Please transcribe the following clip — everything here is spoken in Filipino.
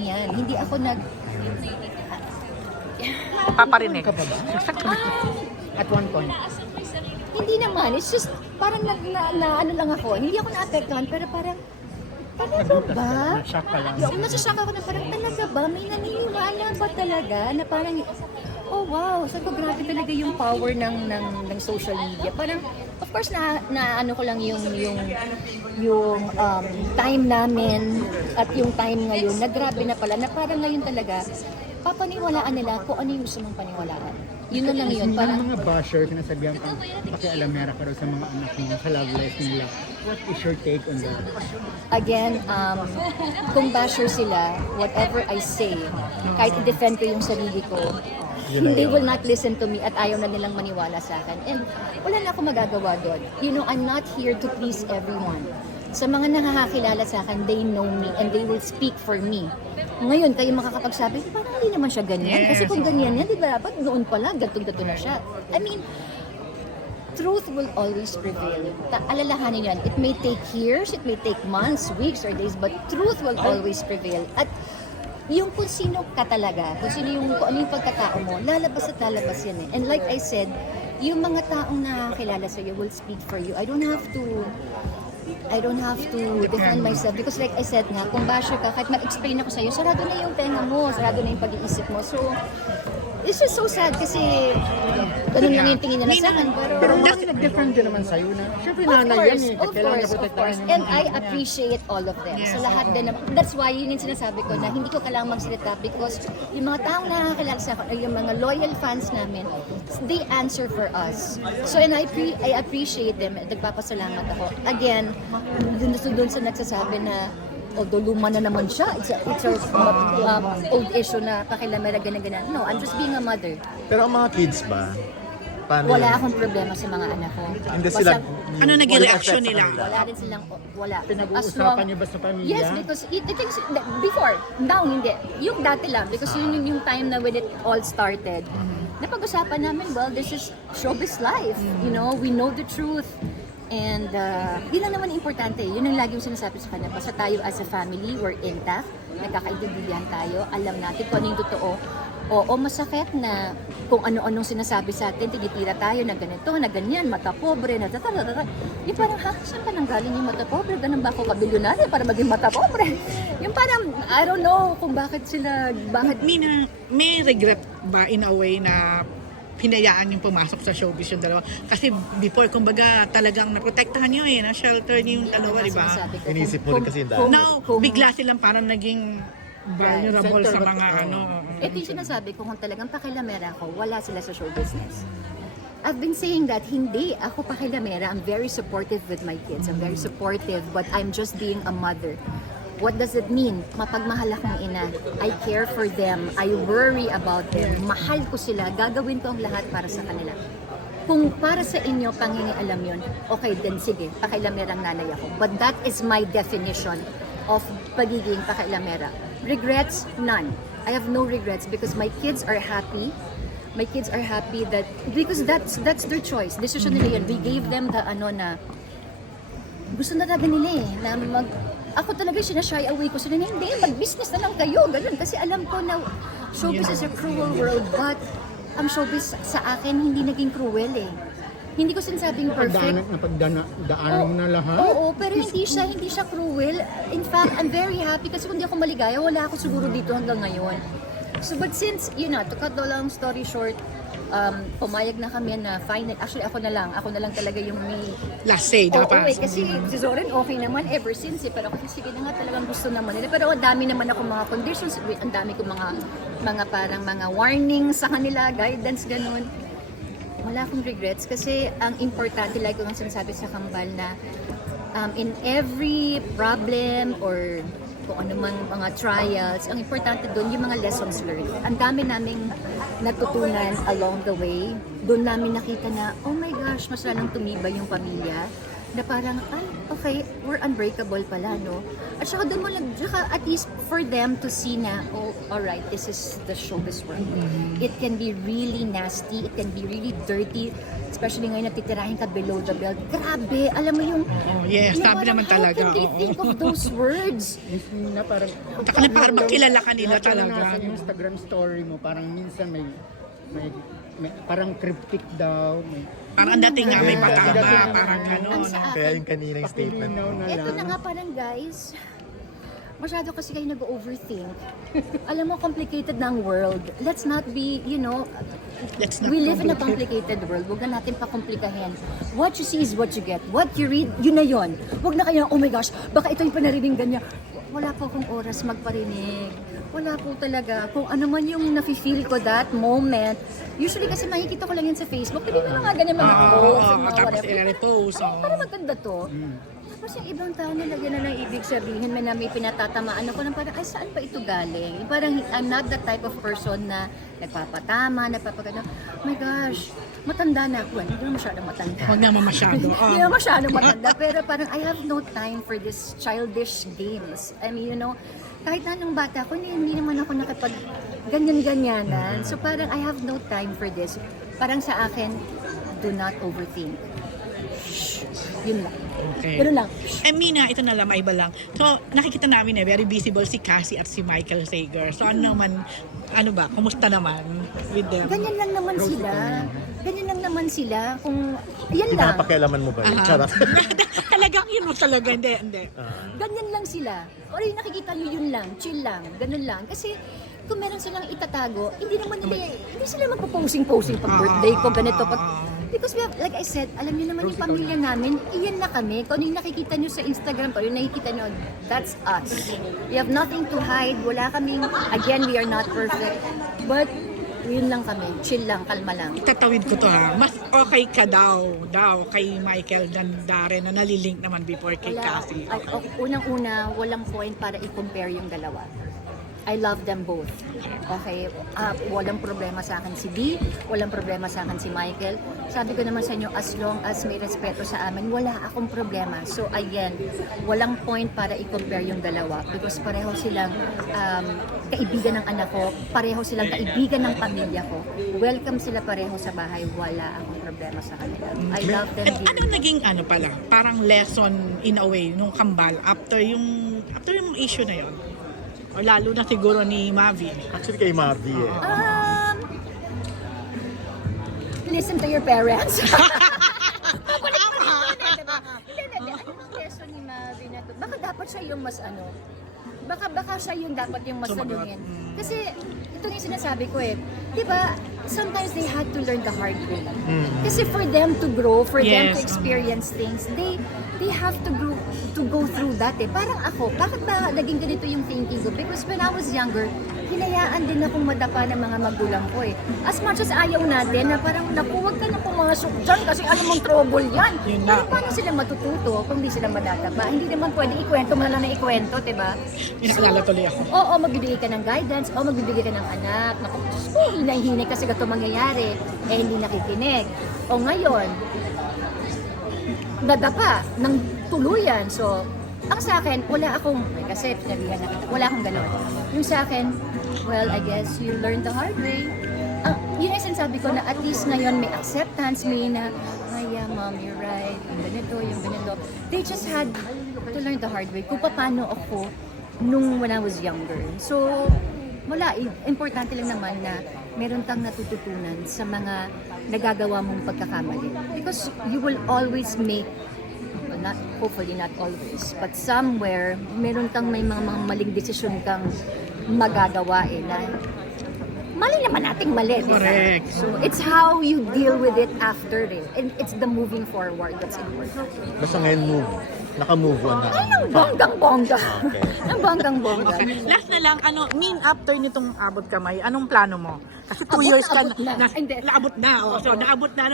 yan. Hindi ako nag... Paparinig. Ba? At one point. Hindi naman. It's just parang nag, na, na ano lang ako. Hindi ako naapektuhan pero parang Talaga ba? Na-shock ka lang. Yung nasashock ako na parang talaga ba? May naniniwala ba talaga na parang oh wow, sabi ko grabe talaga yung power ng ng ng social media. Parang of course na na ano ko lang yung yung yung um, time namin at yung time ngayon na grabe na pala na parang ngayon talaga papaniwalaan nila kung ano yung gusto mong paniwalaan. Yun na lang yun. Yung Parang, mga basher, sinasabihan kang pakialamera ka raw sa mga anak mo sa love life nila. What is your take on that? again, um, kung basher sila, whatever I say, kahit i-defend ko yung sarili ko, they will not listen to me at ayaw na nilang maniwala sa akin. And wala na ako magagawa doon. You know, I'm not here to please everyone. Sa mga nakakakilala sa akin, they know me and they will speak for me. Ngayon, kayo makakapagsabi, parang hindi naman siya ganyan. Kasi kung ganyan yan, di ba dapat noon pala, gatong-gato na siya. I mean, truth will always prevail. Ta- alalahanin yan. It may take years, it may take months, weeks, or days, but truth will always prevail. At yung kung sino ka talaga, kung sino yung, kung ano yung pagkatao mo, lalabas at lalabas yan eh. And like I said, yung mga taong nakakilala sa'yo will speak for you. I don't have to I don't have to defend myself because like I said nga, kung basher ka, kahit mag-explain ako sa'yo, sarado na yung tenga mo, sarado na yung pag-iisip mo. So, it's just so sad kasi ganun lang yung tingin nila sa akin. Pero, Pero nag-defend din naman sa'yo na, syempre Of nanay course, yan eh. of Kailangan course, of course. And I anak niya. appreciate all of them. Sa lahat din. That's why yun yung sinasabi ko na hindi ko kailangang magsalita because yung mga taong nakakilala sa akin, yung mga loyal fans namin, they answer for us. So and I, pre- I appreciate them. at Nagpapasalamat ako. Again, dun, dun sa nagsasabi na although luma na naman siya, it's a, it's a um, old issue na pakilamera ganyan-ganyan. No, I'm just being a mother. Pero ang mga kids ba? Paano Wala yun? akong problema sa mga anak ko. Hindi Basta- sila... Ano naging reaction nila? Wala rin silang, wala. Pinag-uusapan niyo ba sa pamilya? Yes, because it, it is, before, now hindi. Yung dati lang, because yun yung, yung time na when it all started, napag-usapan namin, well, this is showbiz life. You know, we know the truth. And uh, yun lang naman importante. Yun ang lagi sinasabi sa kanya. Basta tayo as a family, we're intact, nagkakaintindihan tayo, alam natin kung ano yung totoo. Oo, masakit na kung ano-anong sinasabi sa atin, tinitira tayo na ganito, na ganyan, mata pobre, na tatatata. Yung parang, ha, saan ba nanggaling yung mata pobre? Ganun ba ako kabilyonaryo para maging mata pobre? Yung parang, I don't know kung bakit sila, bakit Mina, may regret ba in a way na hinayaan yung pumasok sa showbiz yung dalawa? Kasi before, kumbaga, talagang naprotektahan nyo eh, na-shelter niyo yung dalawa, di ba? ko. Inisip mo rin kasi yung Now, kung- bigla silang parang naging vulnerable sa mga ano. Ito yung sinasabi ko kung talagang pakilamera ako, wala sila sa show business. I've been saying that hindi ako pakilamera. I'm very supportive with my kids. I'm very supportive, but I'm just being a mother. What does it mean? Mapagmahal akong ina. I care for them. I worry about them. Mahal ko sila. Gagawin ko ang lahat para sa kanila. Kung para sa inyo, pangingialam yon, okay, then sige, pakilamerang nanay ako. But that is my definition of pagiging pakilamera. Regrets? None. I have no regrets because my kids are happy. My kids are happy that because that's that's their choice. Decision nila yun. We gave them the ano na gusto na talaga nila eh, na mag, ako talaga sinashy away ko sila na hindi, mag-business na lang kayo, ganun. Kasi alam ko na showbiz is a cruel world, but ang showbiz sa akin hindi naging cruel eh. Hindi ko sinasabing perfect. Napagdaanan, napagdaanan mo na lahat? Oo, pero hindi siya hindi siya cruel. In fact, I'm very happy kasi kung di ako maligaya, wala ako siguro dito hanggang ngayon. So, but since, you know, to cut the long story short, um, pumayag na kami na fine. Actually, ako na lang. Ako na lang talaga yung may Last say, Oo, dapat. eh, kasi si Zoren okay naman ever since eh. Pero kasi sige na nga talagang gusto naman nila. Pero ang dami naman ako mga conditions. Ang dami ko mga, mga parang mga warnings sa kanila, guidance, ganun. Wala akong regrets kasi ang importante, like ko nga sinasabi sa kambal na um, in every problem or kung ano man mga trials, ang importante doon yung mga lessons learned. Ang dami naming natutunan along the way. Doon namin nakita na, oh my gosh, mas lalong tumibay yung pamilya. Na parang, ay, okay, we're unbreakable pala, no? At saka doon mo lang, saka at least for them to see na, oh, alright, this is the showbiz world. It can be really nasty, it can be really dirty, especially ngayon natitirahin ka below the belt. Grabe, alam mo yung... Oo, yes, yung sabi parang, naman talaga, How can they oo. think of those words? Na parang... Taka na parang makilala ka nila Lahat talaga. nasa Instagram story mo, parang minsan may, may, may parang cryptic daw. May, Parang ang dating nga may Yeah. parang gano'n. Kaya yung kaninang statement Pakilinaw mo. na Ito na lang. nga parang guys, masyado kasi kayo nag-overthink. Alam mo, complicated na ang world. Let's not be, you know, Let's not we live in a complicate. complicated world. Huwag na natin pakomplikahin. What you see is what you get. What you read, yun na yun. Huwag na kayo, oh my gosh, baka ito yung panarinig ganyan. Wala po akong oras magparinig. Wala po talaga. Kung ano man yung nafe-feel ko that moment, usually kasi makikita ko lang yan sa Facebook. Hindi na nga ganyan mga Oo, posts, oo, and mga tapos whatever. i-repost. Oo. parang maganda to. Tapos yung ibang tao nilagyan na ng ibig sabihin, may na may pinatatamaan ako ng parang, ay saan pa ito galing? Yung Parang I'm not the type of person na nagpapatama, nagpapagano. Oh my gosh, matanda na ako. Hindi naman masyadong matanda. Huwag naman masyado. Hindi Oo. naman masyadong matanda. Pero parang I have no time for this childish games. I mean, you know, kahit na nung bata ko, hindi, hindi naman ako nakapag ganyan-ganyanan. So parang I have no time for this. Parang sa akin, do not overthink. Yun lang. Okay. Ganun lang. Eh, Mina, ito na lang, maiba lang. So, nakikita namin eh, very visible si Cassie at si Michael Sager. So, ano naman, ano ba, kumusta naman with them? Ganyan lang naman sila. Ganyan lang naman sila. Kung, yan lang. Pinapakialaman mo ba yun? Charot. Talagang yun mo talaga, hindi, hindi. Ganyan lang sila. O rin nakikita nyo yun lang, chill lang, ganun lang. Kasi kung meron silang itatago, hindi naman nila, hindi sila magpo-posing-posing pag birthday ko, ganito, pag... Because we have, like I said, alam niyo naman yung pamilya namin, iyan na kami. Kung ano yung nakikita nyo sa Instagram, kung yung nakikita nyo, that's us. We have nothing to hide. Wala kaming, again, we are not perfect. But, yun lang kami. Chill lang, kalma lang. Tatawid ko to ha. Mas okay ka daw, daw, kay Michael than Darren na nalilink naman before kay Wala, Cassie. ay, oh, unang-una, walang point para i-compare yung dalawa. I love them both. Okay? Ah, walang problema sa akin si Dee, walang problema sa akin si Michael. Sabi ko naman sa inyo, as long as may respeto sa amin, wala akong problema. So again, walang point para i-compare yung dalawa because pareho silang um, kaibigan ng anak ko, pareho silang kaibigan ng pamilya ko. Welcome sila pareho sa bahay, wala akong problema sa kanila. I love them At dearly. ano naging ano pala, parang lesson in a way nung kambal after yung after yung issue na yon? O lalo na siguro ni Mavi. Actually kay Mavi eh. Um, listen to your parents. Yun eh? Hindi, hindi. Ano bang lesson ni Mavi na to? Baka dapat siya yung mas ano, baka baka siya yung dapat yung Sumagot. saluhin. Kasi ito yung sinasabi ko eh. 'Di ba? Sometimes they had to learn the hard way. Kasi for them to grow, for them to Yes. experience things, they they have to grow to go through that eh. Parang ako, bakit ba naging ganito yung thinking ko? Because when I was younger, hinayaan din akong madapa ng mga magulang ko eh. As much as ayaw natin na parang naku, huwag ka na pumasok dyan kasi alam mong trouble yan. Pero paano sila matututo kung di sila madadapa? Hindi naman pwede ikwento mo na lang na ikwento, diba? May nakilala tuloy ako. Oo, magbibigay ka ng guidance, o magbibigay ka ng anak. Naku, ko, hinay-hinay kasi ito mangyayari. Eh, hindi nakikinig. O ngayon, dadapa ng tuluyan. So, ang sa akin, wala akong, kasi pinabihan na kita, wala akong gano'n. Yung sa akin, well, I guess you learn the hard way. Ang, yun yung sinasabi ko na at least ngayon may acceptance, may na, ay yeah, mom, you're right, yung ganito, yung ganito. They just had to learn the hard way kung paano ako nung when I was younger. So, wala, importante lang naman na meron kang natututunan sa mga nagagawa mong pagkakamali. Because you will always make not hopefully not always, but somewhere meron kang may mga, mga maling desisyon kang magagawa eh na mali naman nating mali, di ba? Correct. So it's how you deal with it after it. And it's the moving forward that's important. Basta ngayon move. Naka-move on na. Ay, ang bonggang-bongga. Okay. ang bonggang-bongga. Okay. Last na lang, ano, Min, after nitong abot kamay, anong plano mo? Kasi two Abot years na, ka abot na. na, Hindi. naabot na. Oh. So, naabot na, ano,